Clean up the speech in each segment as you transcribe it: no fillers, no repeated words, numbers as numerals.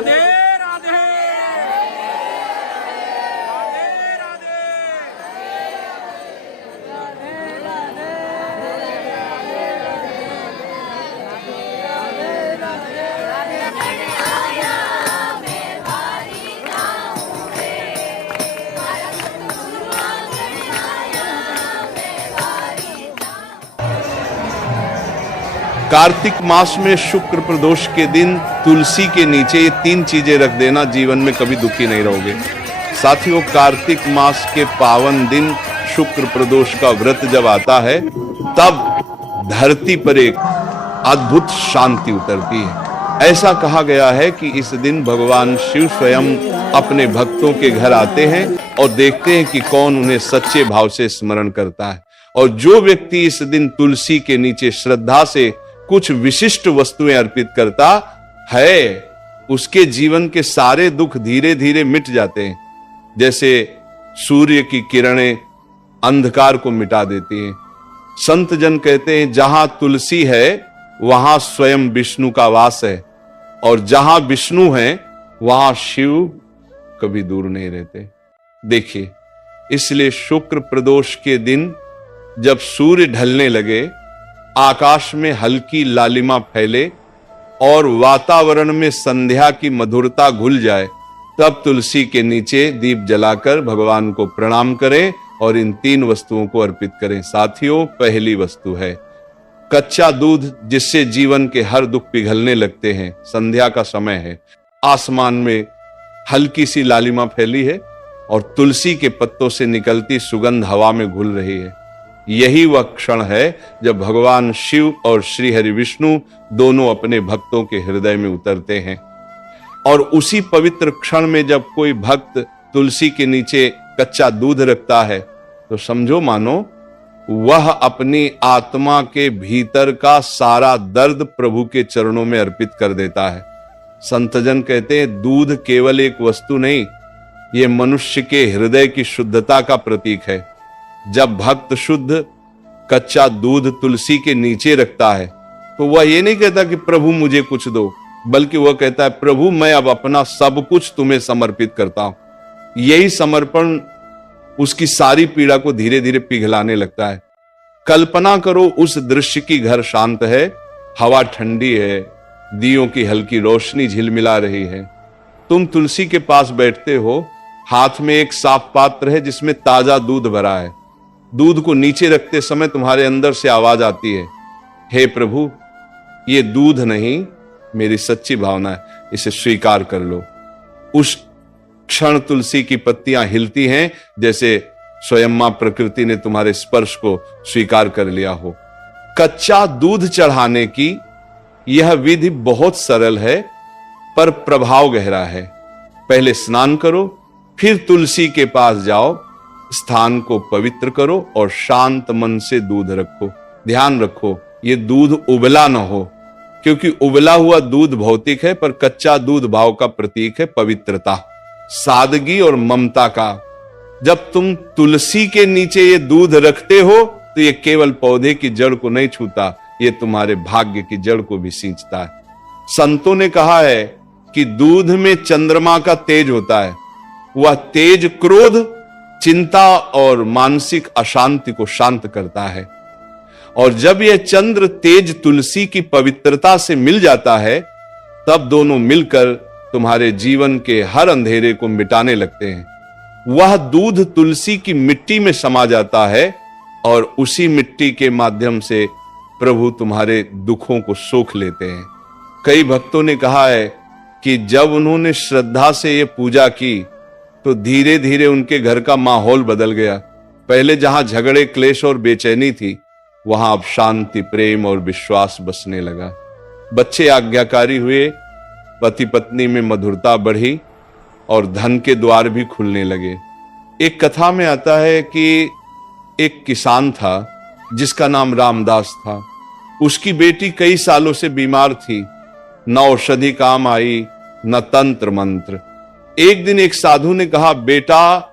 राधे राधे राधे राधे। कार्तिक मास में शुक्र प्रदोष के दिन तुलसी के नीचे ये 3 चीजें रख देना, जीवन में कभी दुखी नहीं रहोगे। साथियों, कार्तिक मास के पावन दिन शुक्र प्रदोष का व्रत जब आता है तब धरती पर एक अद्भुत शांति उतरती है। ऐसा कहा गया है कि इस दिन भगवान शिव स्वयं अपने भक्तों के घर आते हैं और देखते हैं कि कौन उन्हें सच्चे भाव से स्मरण करता है। और जो व्यक्ति इस दिन तुलसी के नीचे श्रद्धा से कुछ विशिष्ट वस्तुएं अर्पित करता है, उसके जीवन के सारे दुख धीरे धीरे मिट जाते हैं। जैसे सूर्य की किरणें अंधकार को मिटा देती हैं। संत जन कहते हैं, जहां तुलसी है वहां स्वयं विष्णु का वास है, और जहां विष्णु है वहां शिव कभी दूर नहीं रहते। देखिए, इसलिए शुक्र प्रदोष के दिन जब सूर्य ढलने लगे, आकाश में हल्की लालिमा फैले और वातावरण में संध्या की मधुरता घुल जाए, तब तुलसी के नीचे दीप जलाकर भगवान को प्रणाम करें और इन 3 वस्तुओं को अर्पित करें। साथियों, पहली वस्तु है कच्चा दूध, जिससे जीवन के हर दुख पिघलने लगते हैं। संध्या का समय है, आसमान में हल्की सी लालिमा फैली है और तुलसी के पत्तों से निकलती सुगंध हवा में घुल रही है। यही वह क्षण है जब भगवान शिव और श्री हरि विष्णु दोनों अपने भक्तों के हृदय में उतरते हैं। और उसी पवित्र क्षण में जब कोई भक्त तुलसी के नीचे कच्चा दूध रखता है, तो समझो मानो वह अपनी आत्मा के भीतर का सारा दर्द प्रभु के चरणों में अर्पित कर देता है। संतजन कहते हैं, दूध केवल एक वस्तु नहीं, ये मनुष्य के हृदय की शुद्धता का प्रतीक है। जब भक्त शुद्ध कच्चा दूध तुलसी के नीचे रखता है, तो वह ये नहीं कहता कि प्रभु मुझे कुछ दो, बल्कि वह कहता है, प्रभु मैं अब अपना सब कुछ तुम्हें समर्पित करता हूं। यही समर्पण उसकी सारी पीड़ा को धीरे धीरे पिघलाने लगता है। कल्पना करो उस दृश्य की, घर शांत है, हवा ठंडी है, दियों की हल्की रोशनी झिलमिला रही है। तुम तुलसी के पास बैठते हो, हाथ में एक साफ पात्र है जिसमें ताजा दूध भरा है। दूध को नीचे रखते समय तुम्हारे अंदर से आवाज आती है, हे प्रभु, ये दूध नहीं, मेरी सच्ची भावना है, इसे स्वीकार कर लो। उस क्षण तुलसी की पत्तियां हिलती हैं, जैसे स्वयं मां प्रकृति ने तुम्हारे स्पर्श को स्वीकार कर लिया हो। कच्चा दूध चढ़ाने की यह विधि बहुत सरल है, पर प्रभाव गहरा है। पहले स्नान करो, फिर तुलसी के पास जाओ, स्थान को पवित्र करो और शांत मन से दूध रखो। ध्यान रखो, ये दूध उबला न हो, क्योंकि उबला हुआ दूध भौतिक है, पर कच्चा दूध भाव का प्रतीक है, पवित्रता, सादगी और ममता का। जब तुम तुलसी के नीचे ये दूध रखते हो, तो ये केवल पौधे की जड़ को नहीं छूता, ये तुम्हारे भाग्य की जड़ को भी सींचता है। संतों ने कहा है कि दूध में चंद्रमा का तेज होता है। वह तेज क्रोध, चिंता और मानसिक अशांति को शांत करता है। और जब यह चंद्र तेज तुलसी की पवित्रता से मिल जाता है, तब दोनों मिलकर तुम्हारे जीवन के हर अंधेरे को मिटाने लगते हैं। वह दूध तुलसी की मिट्टी में समा जाता है और उसी मिट्टी के माध्यम से प्रभु तुम्हारे दुखों को सोख लेते हैं। कई भक्तों ने कहा है कि जब उन्होंने श्रद्धा से ये पूजा की, तो धीरे धीरे उनके घर का माहौल बदल गया। पहले जहां झगड़े, क्लेश और बेचैनी थी, वहां अब शांति, प्रेम और विश्वास बसने लगा। बच्चे आज्ञाकारी हुए, पति पत्नी में मधुरता बढ़ी और धन के द्वार भी खुलने लगे। एक कथा में आता है कि एक किसान था जिसका नाम रामदास था। उसकी बेटी कई सालों से बीमार थी, न औषधि काम आई, न तंत्र मंत्र। एक दिन एक साधु ने कहा, बेटा,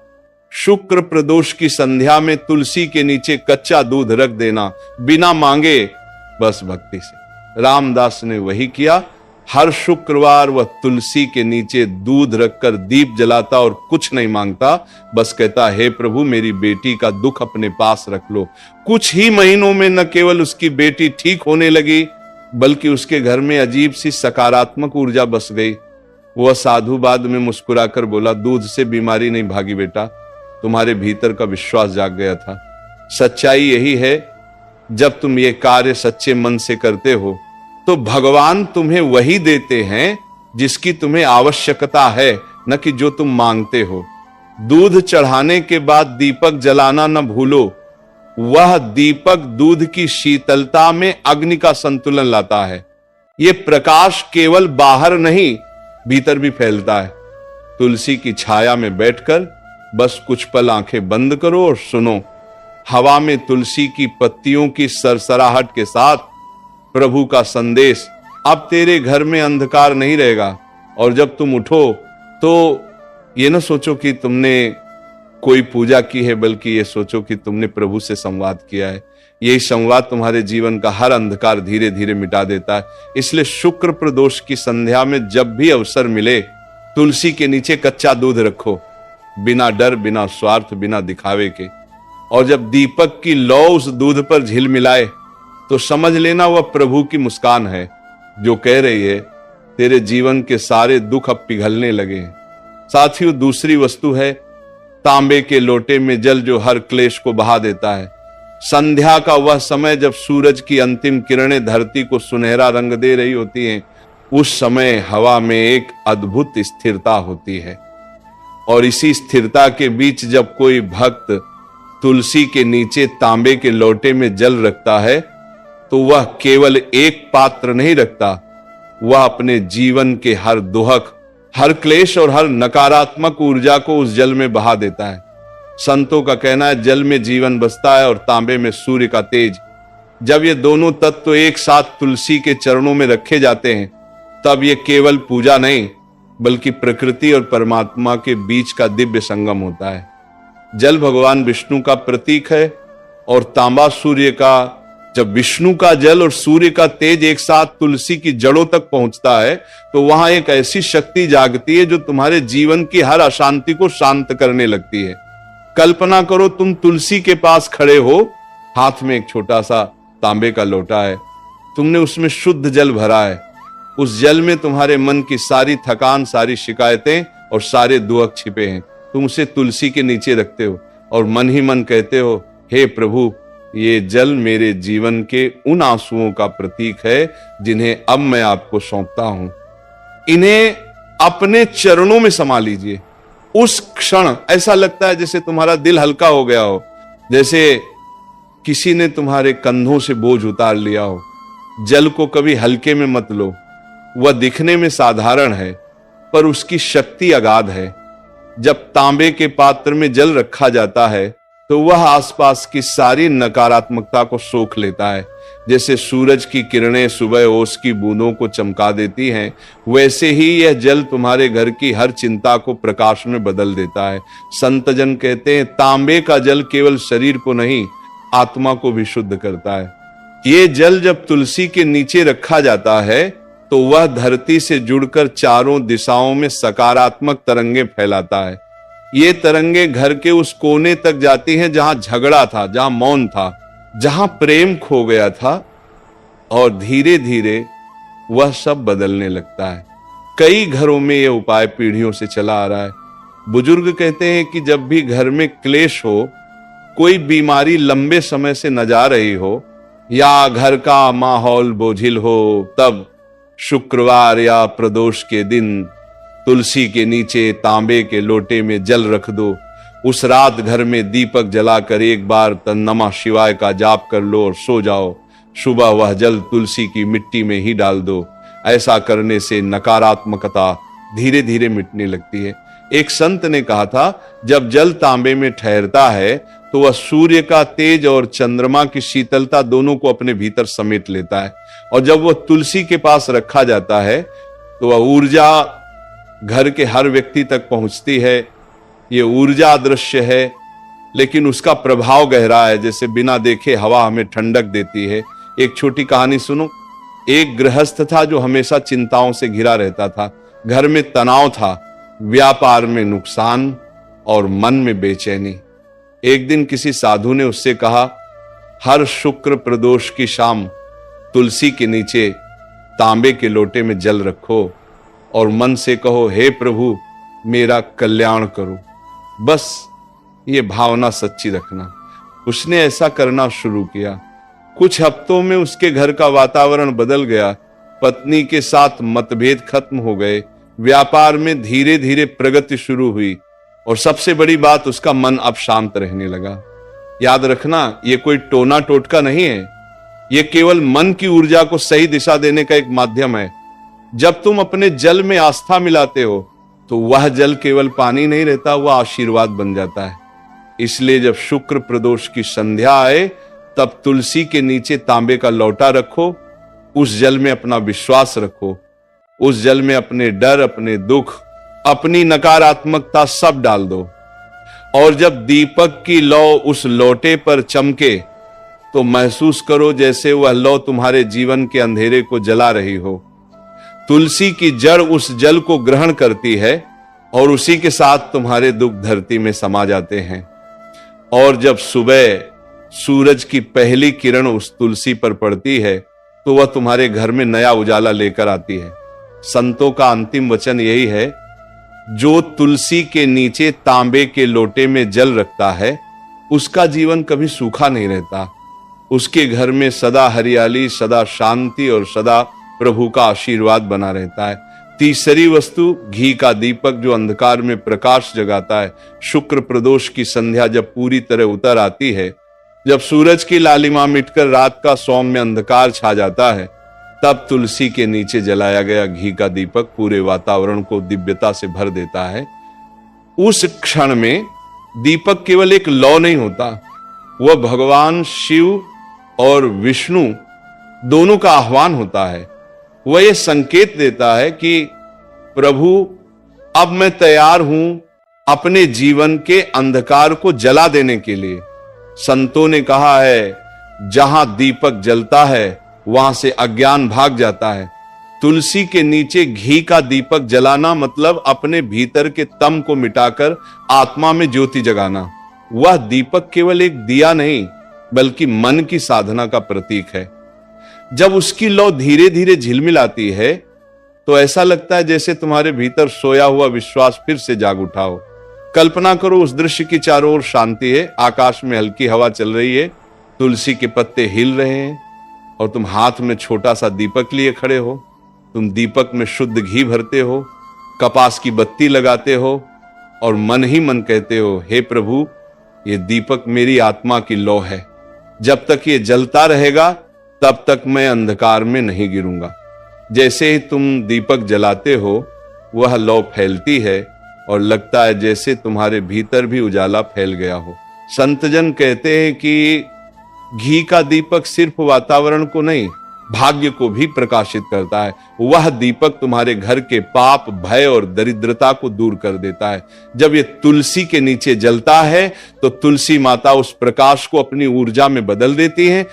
शुक्र प्रदोष की संध्या में तुलसी के नीचे कच्चा दूध रख देना, बिना मांगे, बस भक्ति से। रामदास ने वही किया। हर शुक्रवार वह तुलसी के नीचे दूध रखकर दीप जलाता और कुछ नहीं मांगता, बस कहता, हे प्रभु मेरी बेटी का दुख अपने पास रख लो। कुछ ही महीनों में न केवल उसकी बेटी ठीक होने लगी, बल्कि उसके घर में अजीब सी सकारात्मक ऊर्जा बस गई। वह साधु बाद में मुस्कुराकर बोला, दूध से बीमारी नहीं भागी बेटा, तुम्हारे भीतर का विश्वास जाग गया था। सच्चाई यही है, जब तुम ये कार्य सच्चे मन से करते हो तो भगवान तुम्हें वही देते हैं जिसकी तुम्हें आवश्यकता है, न कि जो तुम मांगते हो। दूध चढ़ाने के बाद दीपक जलाना न भूलो। वह दीपक दूध की शीतलता में अग्नि का संतुलन लाता है। यह प्रकाश केवल बाहर नहीं, भीतर भी फैलता है। तुलसी की छाया में बैठकर बस कुछ पल आंखें बंद करो और सुनो। हवा में तुलसी की पत्तियों की सरसराहट के साथ प्रभु का संदेश, अब तेरे घर में अंधकार नहीं रहेगा। और जब तुम उठो तो ये न सोचो कि तुमने कोई पूजा की है, बल्कि ये सोचो कि तुमने प्रभु से संवाद किया है। यही संवाद तुम्हारे जीवन का हर अंधकार धीरे धीरे मिटा देता है। इसलिए शुक्र प्रदोष की संध्या में जब भी अवसर मिले, तुलसी के नीचे कच्चा दूध रखो, बिना डर, बिना स्वार्थ, बिना दिखावे के। और जब दीपक की लौ उस दूध पर झिलमिलाए तो समझ लेना वह प्रभु की मुस्कान है, जो कह रही है, तेरे जीवन के सारे दुख अब पिघलने लगे हैं। साथियों, दूसरी वस्तु है तांबे के लोटे में जल, जो हर क्लेश को बहा देता है। संध्या का वह समय जब सूरज की अंतिम किरणें धरती को सुनहरा रंग दे रही होती हैं, उस समय हवा में एक अद्भुत स्थिरता होती है। और इसी स्थिरता के बीच जब कोई भक्त तुलसी के नीचे तांबे के लोटे में जल रखता है, तो वह केवल एक पात्र नहीं रखता, वह अपने जीवन के हर दुहक, हर क्लेश और हर नकारात्मक ऊर्जा को उस जल में बहा देता है। संतों का कहना है, जल में जीवन बसता है और तांबे में सूर्य का तेज। जब ये दोनों तत्व एक साथ तुलसी के चरणों में रखे जाते हैं, तब ये केवल पूजा नहीं, बल्कि प्रकृति और परमात्मा के बीच का दिव्य संगम होता है। जल भगवान विष्णु का प्रतीक है और तांबा सूर्य का। जब विष्णु का जल और सूर्य का तेज एक साथ तुलसी की जड़ों तक पहुंचता है, तो वहां एक ऐसी शक्ति जागती है जो तुम्हारे जीवन की हर अशांति को शांत करने लगती है। कल्पना करो, तुम तुलसी के पास खड़े हो, हाथ में एक छोटा सा तांबे का लोटा है, तुमने उसमें शुद्ध जल भरा है। उस जल में तुम्हारे मन की सारी थकान, सारी शिकायतें और सारे दुख छिपे हैं। तुम उसे तुलसी के नीचे रखते हो और मन ही मन कहते हो, हे प्रभु, ये जल मेरे जीवन के उन आंसुओं का प्रतीक है जिन्हें अब मैं आपको सौंपता हूं। इन्हें अपने चरणों में समा लीजिए। उस क्षण ऐसा लगता है जैसे तुम्हारा दिल हल्का हो गया हो, जैसे किसी ने तुम्हारे कंधों से बोझ उतार लिया हो। जल को कभी हल्के में मत लो। वह दिखने में साधारण है, पर उसकी शक्ति अगाध है। जब तांबे के पात्र में जल रखा जाता है, तो वह आसपास की सारी नकारात्मकता को सोख लेता है। जैसे सूरज की किरणें सुबह ओस की बूंदों को चमका देती हैं, वैसे ही यह जल तुम्हारे घर की हर चिंता को प्रकाश में बदल देता है। संत जन कहते हैं, तांबे का जल केवल शरीर को नहीं, आत्मा को भी शुद्ध करता है। ये जल जब तुलसी के नीचे रखा जाता है, तो वह धरती से जुड़कर चारों दिशाओं में सकारात्मक तरंगे फैलाता है। ये तरंगे घर के उस कोने तक जाती हैं जहां झगड़ा था, जहां मौन था, जहां प्रेम खो गया था, और धीरे धीरे वह सब बदलने लगता है। कई घरों में यह उपाय पीढ़ियों से चला आ रहा है। बुजुर्ग कहते हैं कि जब भी घर में क्लेश हो, कोई बीमारी लंबे समय से न जा रही हो, या घर का माहौल बोझिल हो, तब शुक्रवार या प्रदोष के दिन तुलसी के नीचे तांबे के लोटे में जल रख दो। उस रात घर में दीपक जलाकर एक बार तन नमः शिवाय का जाप कर लो और सो जाओ। सुबह वह जल तुलसी की मिट्टी में ही डाल दो। ऐसा करने से नकारात्मकता धीरे धीरे मिटने लगती है। एक संत ने कहा था, जब जल तांबे में ठहरता है तो वह सूर्य का तेज और चंद्रमा की शीतलता दोनों को अपने भीतर समेट लेता है। और जब वह तुलसी के पास रखा जाता है तो वह ऊर्जा घर के हर व्यक्ति तक पहुंचती है। ये ऊर्जा अदृश्य है, लेकिन उसका प्रभाव गहरा है। जैसे बिना देखे हवा हमें ठंडक देती है। एक छोटी कहानी सुनो। एक गृहस्थ था जो हमेशा चिंताओं से घिरा रहता था। घर में तनाव था, व्यापार में नुकसान और मन में बेचैनी। एक दिन किसी साधु ने उससे कहा, हर शुक्र प्रदोष की शाम तुलसी के नीचे तांबे के लोटे में जल रखो और मन से कहो, हे प्रभु मेरा कल्याण करो। बस ये भावना सच्ची रखना। उसने ऐसा करना शुरू किया। कुछ हफ्तों में उसके घर का वातावरण बदल गया। पत्नी के साथ मतभेद खत्म हो गए, व्यापार में धीरे धीरे प्रगति शुरू हुई और सबसे बड़ी बात, उसका मन अब शांत रहने लगा। याद रखना, ये कोई टोना टोटका नहीं है, ये केवल मन की ऊर्जा को सही दिशा देने का एक माध्यम है। जब तुम अपने जल में आस्था मिलाते हो तो वह जल केवल पानी नहीं रहता, वह आशीर्वाद बन जाता है। इसलिए जब शुक्र प्रदोष की संध्या आए तब तुलसी के नीचे तांबे का लौटा रखो, उस जल में अपना विश्वास रखो, उस जल में अपने डर, अपने दुख, अपनी नकारात्मकता सब डाल दो। और जब दीपक की लौ उस लोटे पर चमके तो महसूस करो जैसे वह लौ तुम्हारे जीवन के अंधेरे को जला रही हो। तुलसी की जड़ उस जल को ग्रहण करती है और उसी के साथ तुम्हारे दुख धरती में समा जाते हैं। और जब सुबह सूरज की पहली किरण उस तुलसी पर पड़ती है तो वह तुम्हारे घर में नया उजाला लेकर आती है। संतों का अंतिम वचन यही है, जो तुलसी के नीचे तांबे के लोटे में जल रखता है उसका जीवन कभी सूखा नहीं रहता। उसके घर में सदा हरियाली, सदा शांति और सदा प्रभु का आशीर्वाद बना रहता है। तीसरी वस्तु, घी का दीपक जो अंधकार में प्रकाश जगाता है। शुक्र प्रदोष की संध्या जब पूरी तरह उतर आती है, जब सूरज की लालिमा मिटकर रात का सौम्य अंधकार छा जाता है, तब तुलसी के नीचे जलाया गया घी का दीपक पूरे वातावरण को दिव्यता से भर देता है। उस क्षण में दीपक केवल एक लौ नहीं होता, वह भगवान शिव और विष्णु दोनों का आह्वान होता है। वह यह संकेत देता है कि प्रभु अब मैं तैयार हूं अपने जीवन के अंधकार को जला देने के लिए। संतों ने कहा है, जहां दीपक जलता है वहां से अज्ञान भाग जाता है। तुलसी के नीचे घी का दीपक जलाना मतलब अपने भीतर के तम को मिटाकर आत्मा में ज्योति जगाना। वह दीपक केवल एक दिया नहीं बल्कि मन की साधना का प्रतीक है। जब उसकी लौ धीरे धीरे झिलमिलाती है तो ऐसा लगता है जैसे तुम्हारे भीतर सोया हुआ विश्वास फिर से जाग उठा हो। कल्पना करो उस दृश्य की चारों ओर शांति है, आकाश में हल्की हवा चल रही है, तुलसी के पत्ते हिल रहे हैं और तुम हाथ में छोटा सा दीपक लिए खड़े हो। तुम दीपक में शुद्ध घी भरते हो, कपास की बत्ती लगाते हो और मन ही मन कहते हो, हे प्रभु ये दीपक मेरी आत्मा की लौ है, जब तक ये जलता रहेगा तब तक मैं अंधकार में नहीं गिरूंगा। जैसे ही तुम दीपक जलाते हो वह लौ फैलती है और लगता है जैसे तुम्हारे भीतर भी उजाला फैल गया हो। संतजन कहते हैं कि घी का दीपक सिर्फ वातावरण को नहीं, भाग्य को भी प्रकाशित करता है। वह दीपक तुम्हारे घर के पाप, भय और दरिद्रता को दूर कर देता है। जब ये तुलसी के नीचे जलता है तो तुलसी माता उस प्रकाश को अपनी ऊर्जा में बदल देती है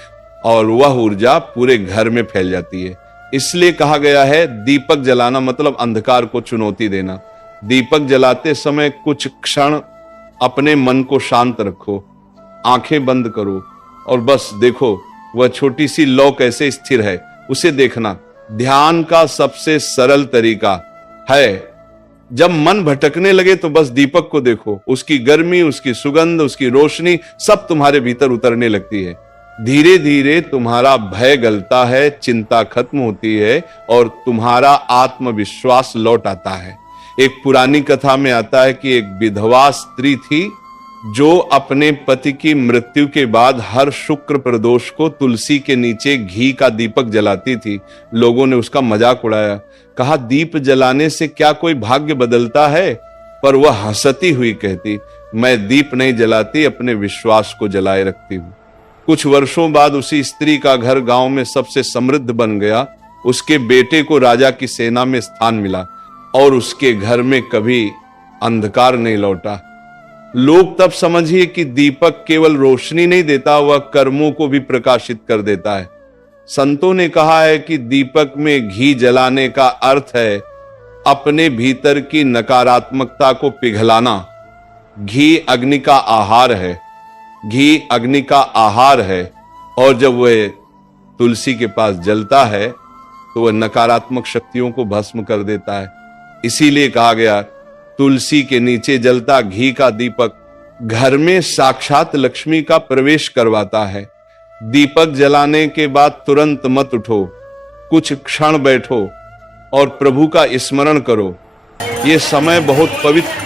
और वह ऊर्जा पूरे घर में फैल जाती है। इसलिए कहा गया है, दीपक जलाना मतलब अंधकार को चुनौती देना। दीपक जलाते समय कुछ क्षण अपने मन को शांत रखो, आंखें बंद करो और बस देखो वह छोटी सी लौ कैसे स्थिर है, उसे देखना। ध्यान का सबसे सरल तरीका है, जब मन भटकने लगे तो बस दीपक को देखो, उसकी गर्मी, उसकी सुगंध, उसकी रोशनी सब तुम्हारे भीतर उतरने लगती है। धीरे धीरे तुम्हारा भय गलता है, चिंता खत्म होती है और तुम्हारा आत्मविश्वास लौट आता है। एक पुरानी कथा में आता है कि एक विधवा स्त्री थी जो अपने पति की मृत्यु के बाद हर शुक्र प्रदोष को तुलसी के नीचे घी का दीपक जलाती थी। लोगों ने उसका मजाक उड़ाया, कहा दीप जलाने से क्या कोई भाग्य बदलता है? पर वह हंसती हुई कहती, मैं दीप नहीं जलाती, अपने विश्वास को जलाए रखती हूं। कुछ वर्षों बाद उसी स्त्री का घर गांव में सबसे समृद्ध बन गया। उसके बेटे को राजा की सेना में स्थान मिला और उसके घर में कभी अंधकार नहीं लौटा। लोग तब समझिए कि दीपक केवल रोशनी नहीं देता, वह कर्मों को भी प्रकाशित कर देता है। संतों ने कहा है कि दीपक में घी जलाने का अर्थ है अपने भीतर की नकारात्मकता को पिघलाना। घी अग्नि का आहार है, घी अग्नि का आहार है, और जब वह तुलसी के पास जलता है तो वह नकारात्मक शक्तियों को भस्म कर देता है। इसीलिए कहा गया, तुलसी के नीचे जलता घी का दीपक घर में साक्षात लक्ष्मी का प्रवेश करवाता है। दीपक जलाने के बाद तुरंत मत उठो, कुछ क्षण बैठो और प्रभु का स्मरण करो। यह समय बहुत पवित्र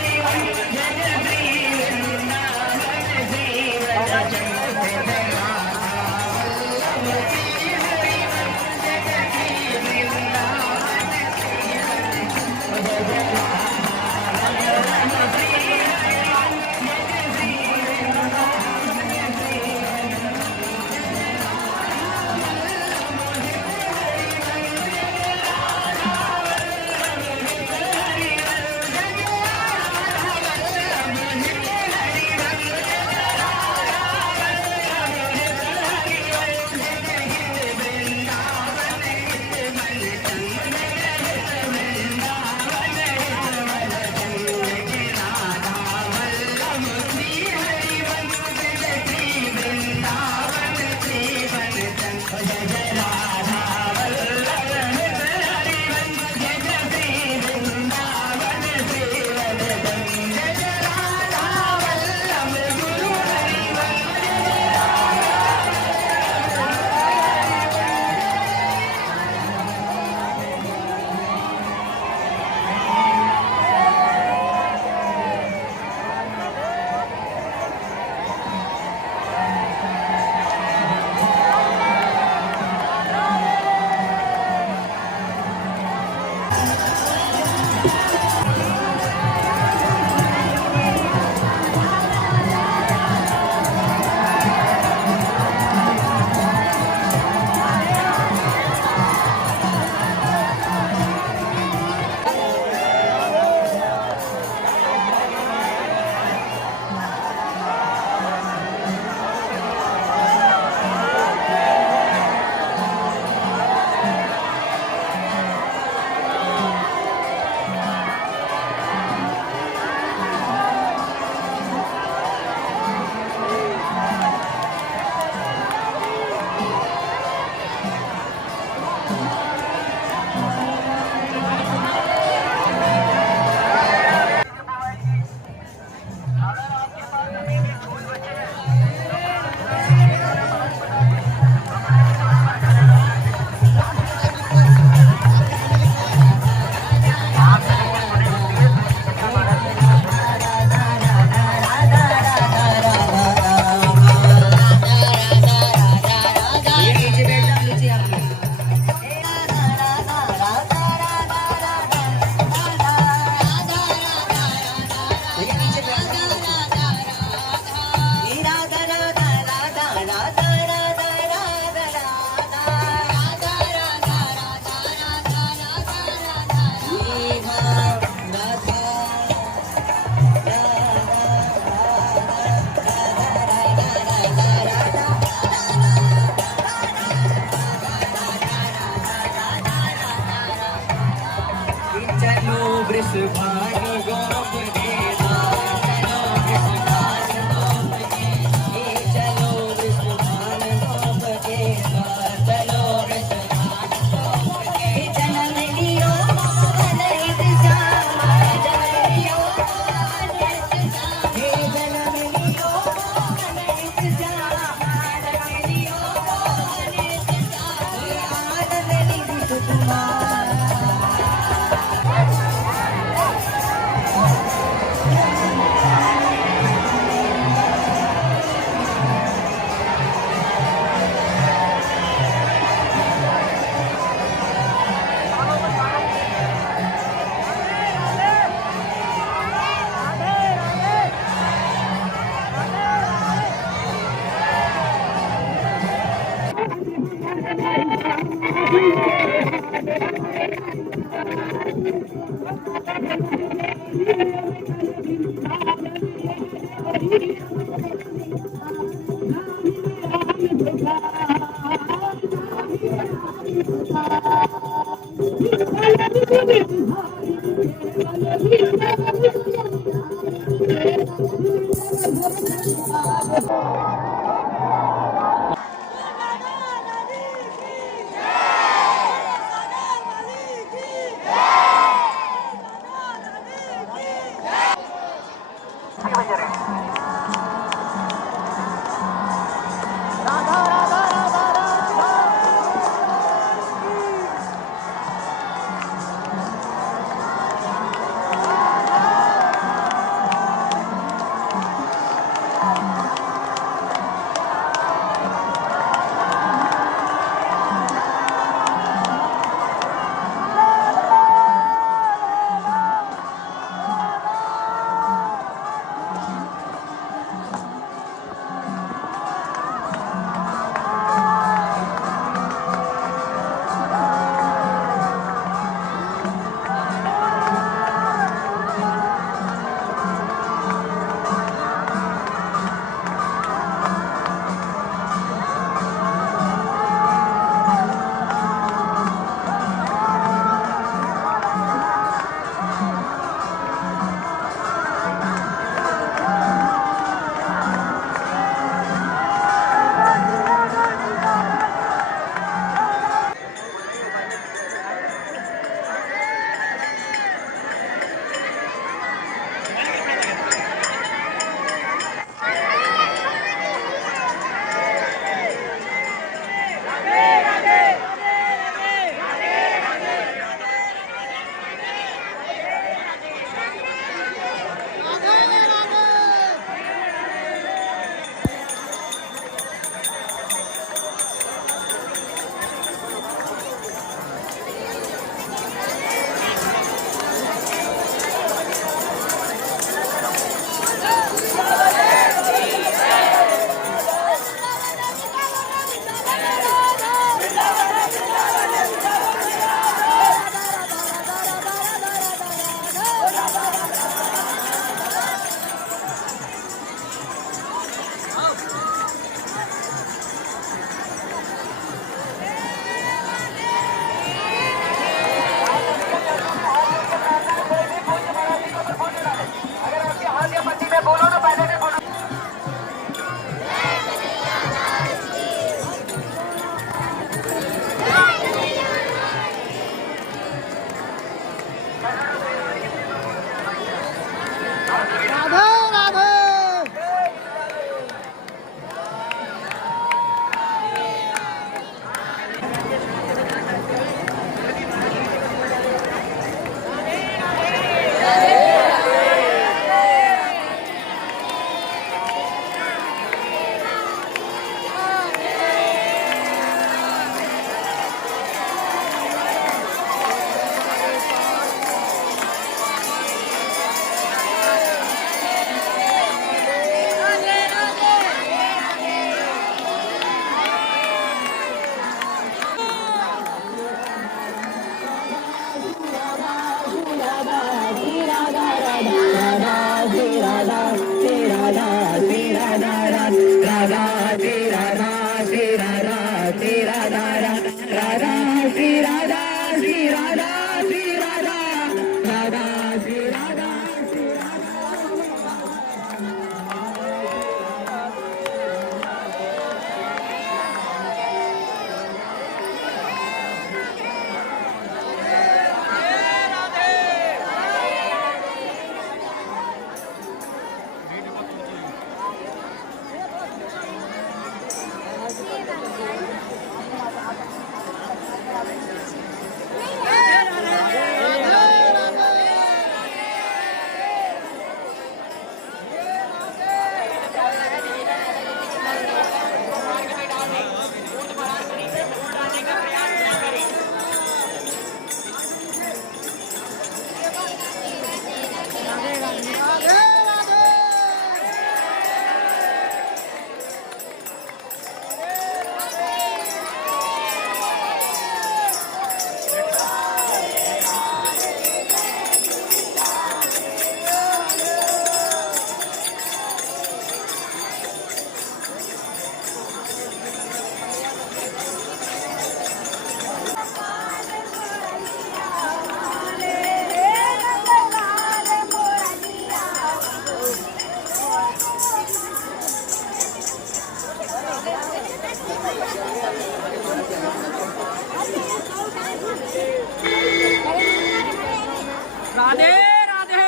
राधे राधे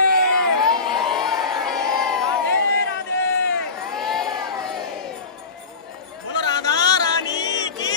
राधे राधे बोलो राधा रानी की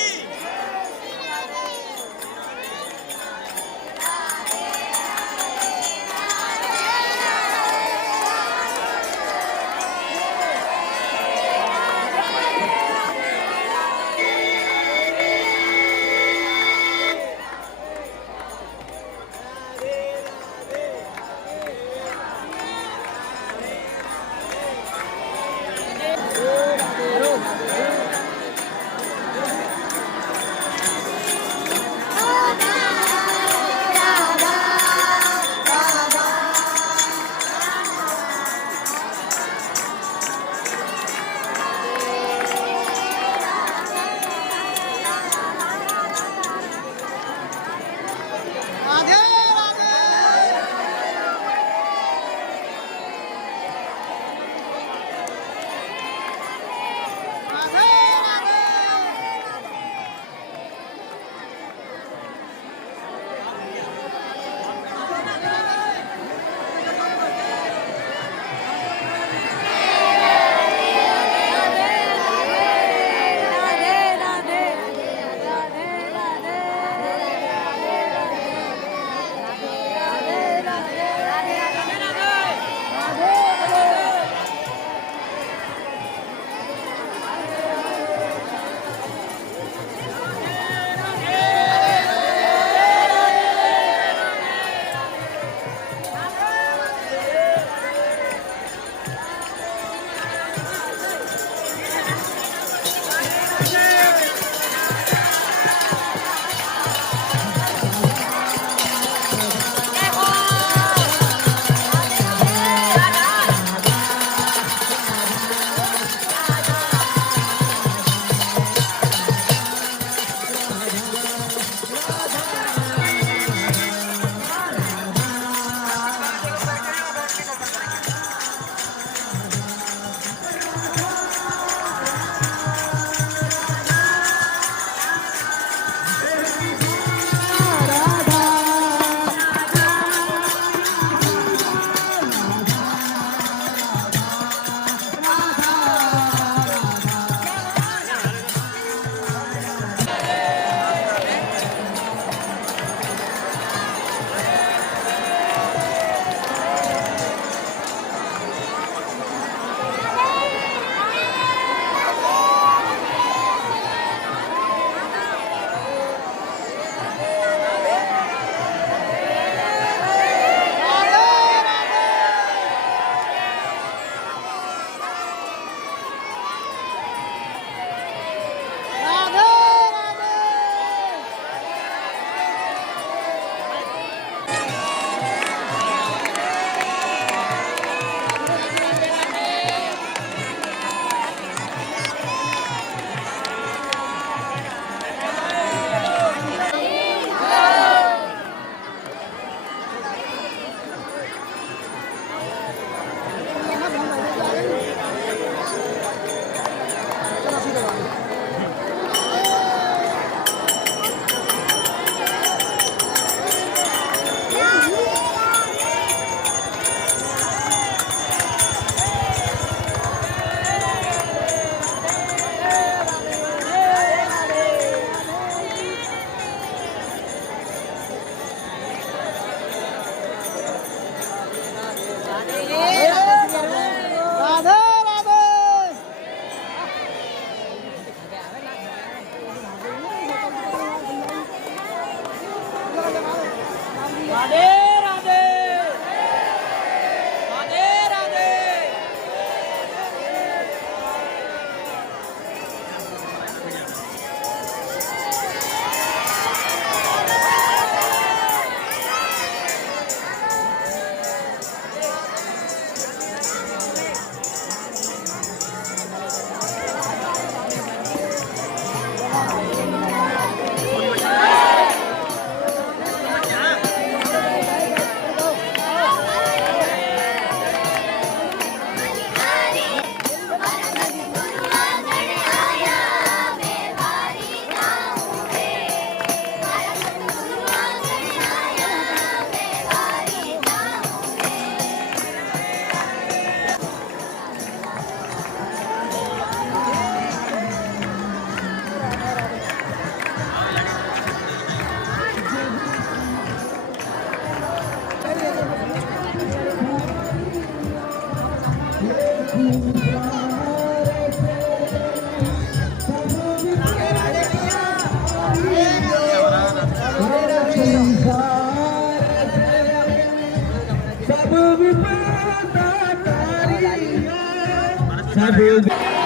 महादेव